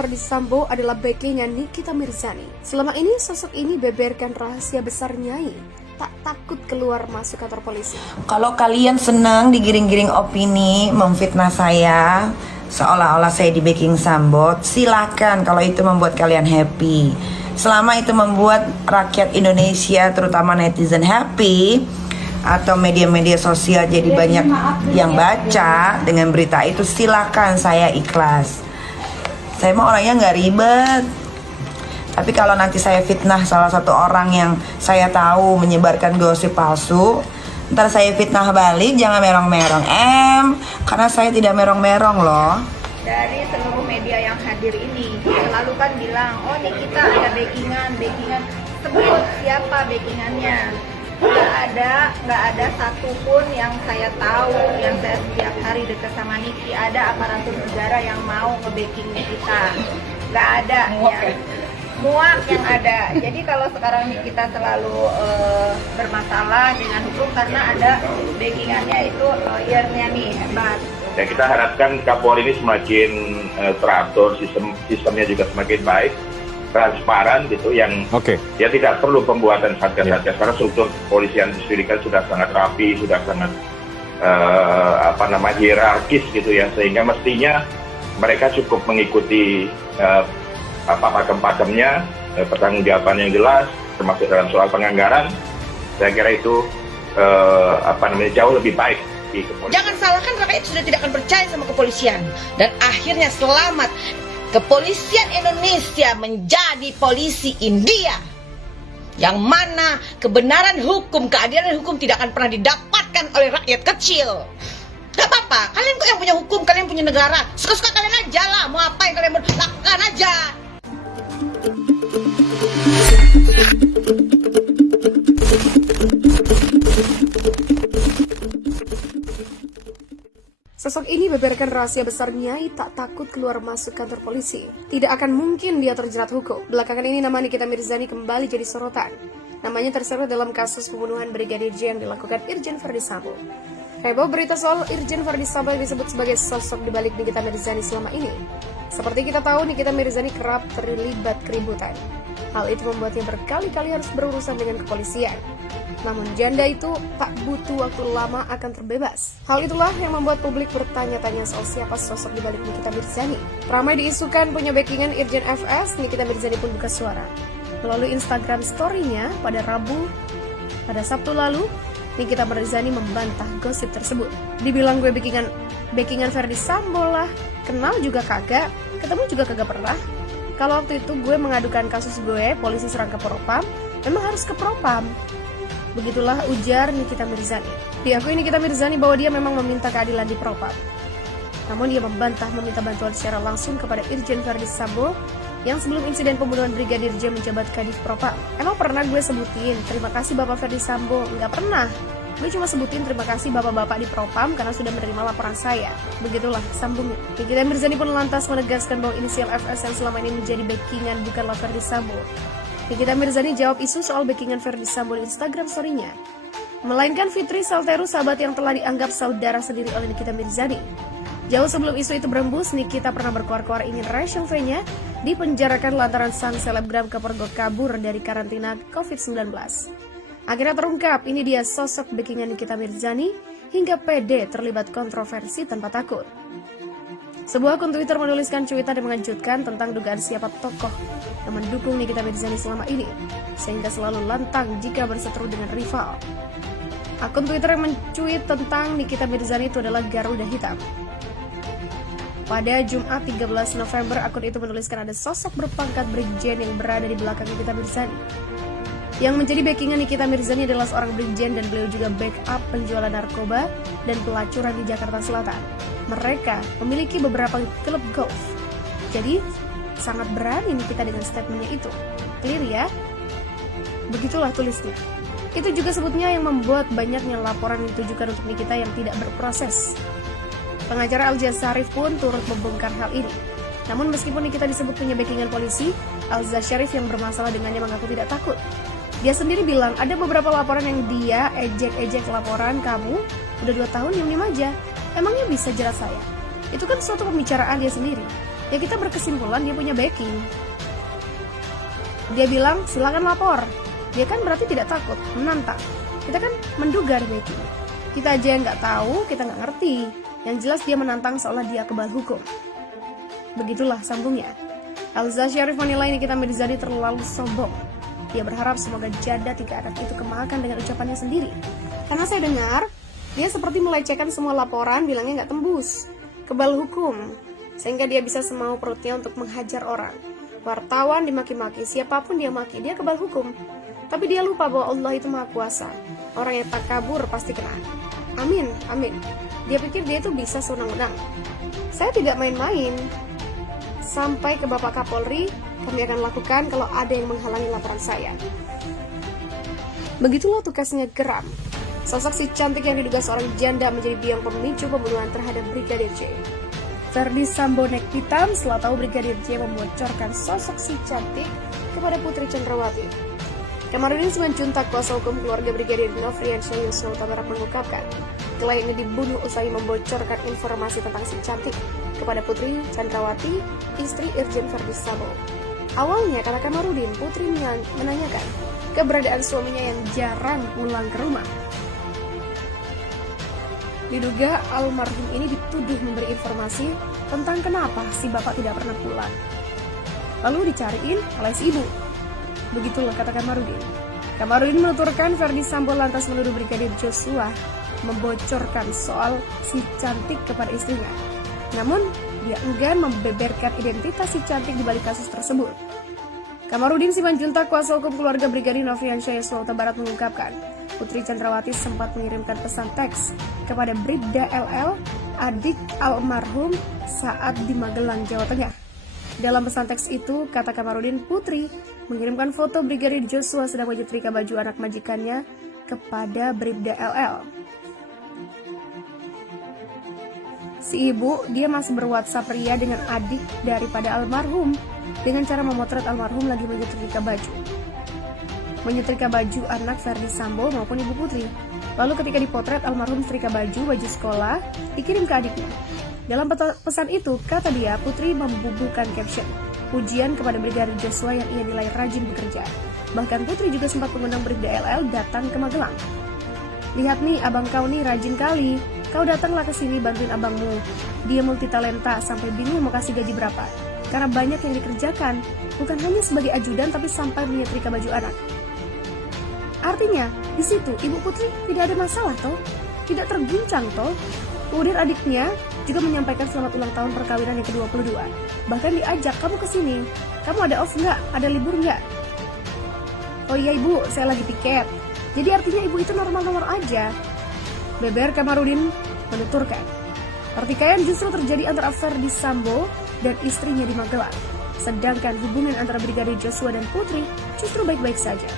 Verdi Sambo adalah backingan Nikita Mirzani. Selama ini sosok ini beberkan rahasia besar Nyai, tak takut keluar masuk kantor polisi. Kalau kalian senang digiring-giring opini, memfitnah saya, seolah-olah saya di backing Sambo, silakan kalau itu membuat kalian happy. Selama itu membuat rakyat Indonesia, terutama netizen happy, atau media-media sosial jadi banyak yang baca dengan berita itu, silakan, saya ikhlas. Saya mau orangnya nggak ribet. Tapi kalau nanti saya fitnah salah satu orang yang saya tahu menyebarkan gosip palsu, ntar saya fitnah balik, jangan merong-merong. Karena saya tidak merong-merong loh. Dari seluruh media yang hadir ini selalu kan bilang, oh nih kita ada backingan, sebut siapa backingannya. Nggak ada satupun yang saya tahu, yang saya setiap hari dekat sama Niki, ada aparatur negara yang mau nge-backing kita. Nggak ada ya. Muak yang ada. Jadi kalau sekarang kita selalu bermasalah dengan hukum karena ada backingannya itu lawyernya nih hebat. Ya, kita harapkan Kapolri ini semakin teratur, sistemnya juga semakin baik, transparan gitu, yang ya tidak perlu pembuatan satgas-satgas karena struktur kepolisian sendiri kan sudah sangat rapi, sudah sangat hierarkis gitu ya, sehingga mestinya mereka cukup mengikuti pakem-pakemnya, pertanggungjawaban yang jelas, termasuk dalam soal penganggaran. Saya kira itu jauh lebih baik di kepolisian. Jangan salahkan, rakyat sudah tidak akan percaya sama kepolisian, dan akhirnya selamat. Kepolisian Indonesia menjadi polisi India, yang mana kebenaran hukum, keadilan hukum tidak akan pernah didapatkan oleh rakyat kecil. Gak apa-apa, kalian kok yang punya hukum, kalian punya negara, suka-suka kalian aja lah, mau apa yang kalian lakukan aja. Sosok ini beberkan rahasia besar Nyai tak takut keluar masuk kantor polisi. Tidak akan mungkin dia terjerat hukum. Belakangan ini nama Nikita Mirzani kembali jadi sorotan. Namanya terseret dalam kasus pembunuhan Brigadir J yang dilakukan Irjen Verdi Sambo. Heboh berita soal Irjen Verdi Sambo yang disebut sebagai sosok dibalik Nikita Mirzani selama ini. Seperti kita tahu, Nikita Mirzani kerap terlibat keributan. Hal itu membuatnya berkali-kali harus berurusan dengan kepolisian. Namun janda itu tak butuh waktu lama akan terbebas. Hal itulah yang membuat publik bertanya-tanya soal siapa sosok di balik Nikita Mirzani. Ramai diisukan punya backingan Irjen FS, Nikita Mirzani pun buka suara. Melalui Instagram story-nya pada Sabtu lalu, Nikita Mirzani membantah gosip tersebut. Dibilang gue backingan Verdi Sambo lah, kenal juga kagak, ketemu juga kagak pernah. Kalau waktu itu gue mengadukan kasus gue, polisi serang ke Propam, memang harus ke Propam. Begitulah ujar Nikita Mirzani. Diakui Nikita Mirzani bahwa dia memang meminta keadilan di Propam. Namun dia membantah meminta bantuan secara langsung kepada Irjen Verdi Sambo yang sebelum insiden pembunuhan Brigadir J menjabat Kadif Propam. Emang pernah gue sebutin terima kasih Bapak Verdi Sambo? Nggak pernah. Gue cuma sebutin terima kasih bapak-bapak di Propam karena sudah menerima laporan saya. Begitulah sambungnya. Nikita Mirzani pun lantas menegaskan bahwa inisial FS yang selama ini menjadi backingan bukanlah Verdi Sambo. Nikita Mirzani jawab isu soal backingan Verdi Sambo di Instagram story-nya, melainkan Fitri Salteru, sahabat yang telah dianggap saudara sendiri oleh Nikita Mirzani. Jauh sebelum isu itu berembus, Nikita pernah berkoar-koar ingin Rachel V-nya dipenjarakan lantaran sang selebgram kepergok kabur dari karantina COVID-19. Akhirnya terungkap, ini dia sosok backingan Nikita Mirzani hingga pede terlibat kontroversi tanpa takut. Sebuah akun Twitter menuliskan cuitan yang mengejutkan tentang dugaan siapa tokoh yang mendukung Nikita Mirzani selama ini, sehingga selalu lantang jika berseteru dengan rival. Akun Twitter yang mencuit tentang Nikita Mirzani itu adalah Garuda Hitam. Pada Jumat 13 November, akun itu menuliskan ada sosok berpangkat Brigjen yang berada di belakang Nikita Mirzani. Yang menjadi backingan Nikita Mirzani adalah seorang Brigjen dan beliau juga backup penjualan narkoba dan pelacuran di Jakarta Selatan. Mereka memiliki beberapa klub golf. Jadi, sangat berani Nikita dengan statementnya itu. Clear ya? Begitulah tulisnya. Itu juga sebutnya yang membuat banyaknya laporan yang ditujukan untuk Nikita yang tidak berproses. Pengacara Alza Syarif pun turut membongkar hal ini. Namun meskipun Nikita disebut punya backingan polisi, Alza Syarif yang bermasalah dengannya mengaku tidak takut. Dia sendiri bilang ada beberapa laporan yang dia ejek-ejek laporan kamu udah 2 tahun diem aja. Emangnya bisa jerat saya? Itu kan suatu pembicaraan dia sendiri. ya kita berkesimpulan dia punya backing. Dia bilang silakan lapor, dia kan berarti tidak takut, menantang. Kita kan menduga ada backing. Kita aja yang nggak tahu, kita nggak ngerti. Yang jelas dia menantang seolah dia kebal hukum. Begitulah sambungnya. Elza Syarif menilai Nikita Mirzani terlalu sombong. Dia berharap semoga janda 3 anak itu kemakan dengan ucapannya sendiri. Karena saya dengar, dia seperti melecehkan semua laporan, bilangnya nggak tembus. Kebal hukum, sehingga dia bisa semau perutnya untuk menghajar orang. Wartawan dimaki-maki, siapapun dia maki, dia kebal hukum. Tapi dia lupa bahwa Allah itu maha kuasa. Orang yang tak kabur pasti kena. Amin, amin. Dia pikir dia itu bisa sewenang-wenang. Saya tidak main-main. Sampai ke Bapak Kapolri, kami akan lakukan kalau ada yang menghalangi laporan saya. Begitulah tugasnya geram. Sosok si cantik yang diduga seorang janda menjadi biang pemicu pembunuhan terhadap Brigadir J. Verdi Sambo naik pitam setelah tahu Brigadir J membocorkan sosok si cantik kepada Putri Chandrawati. Kamarudin Simanjuntak, kuasa hukum keluarga Brigadir Nofriansyah Yosua Huta Barat mengungkapkan, kliennya dibunuh usai membocorkan informasi tentang si cantik kepada Putri Chandrawati, istri Irjen Verdi Sambo. Awalnya, kata Kamarudin, Putri menanyakan keberadaan suaminya yang jarang pulang ke rumah. Diduga almarhum ini dituduh memberi informasi tentang kenapa si bapak tidak pernah pulang. Lalu dicariin oleh si ibu. Begitulah kata Kamarudin. Kamarudin menuturkan Verdi Sambo lantas menuduh Brigadir Joshua membocorkan soal si cantik kepada istrinya. Namun, dia enggan membeberkan identitas si cantik di balik kasus tersebut. Kamarudin Simanjuntak, kuasa hukum keluarga Brigadir Nofriansyah Yosua Huta Barat mengungkapkan, Putri Chandrawati sempat mengirimkan pesan teks kepada Bribda LL, adik almarhum saat di Magelang, Jawa Tengah. Dalam pesan teks itu, kata Kamarudin, Putri mengirimkan foto Brigadir Joshua sedang menyetrika baju anak majikannya kepada Bribda LL. Si ibu, dia masih berWhatsApp ria dengan adik daripada almarhum dengan cara memotret almarhum lagi menyetrika baju. Menyetrika baju anak Verdi Sambo maupun ibu Putri. Lalu ketika dipotret almarhum setrika baju sekolah, dikirim ke adiknya. Dalam pesan itu, kata dia, Putri membubuhkan caption, pujian kepada Brigadir Joshua yang ia nilai rajin bekerja. Bahkan Putri juga sempat mengundang Bribda LL datang ke Magelang. Lihat nih, abang kau nih rajin kali. Kau datanglah ke sini bantuin abangmu. Dia multitalenta sampai bingung mau kasih gaji berapa. Karena banyak yang dikerjakan, bukan hanya sebagai ajudan tapi sampai menyetrika baju anak. Artinya, di situ Ibu Putri tidak ada masalah toh, tidak terguncang toh. Kemudian adiknya juga menyampaikan selamat ulang tahun perkawinan yang ke-22. Bahkan diajak, kamu ke sini. Kamu ada off nggak? Ada libur nggak? Oh iya ibu, saya lagi piket. Jadi artinya ibu itu normal-normal aja. Beber Kamarudin menuturkan, pertikaian justru terjadi antara Verdi Sambo dan istrinya di Magelang. Sedangkan hubungan antara Brigadir Joshua dan Putri justru baik-baik saja.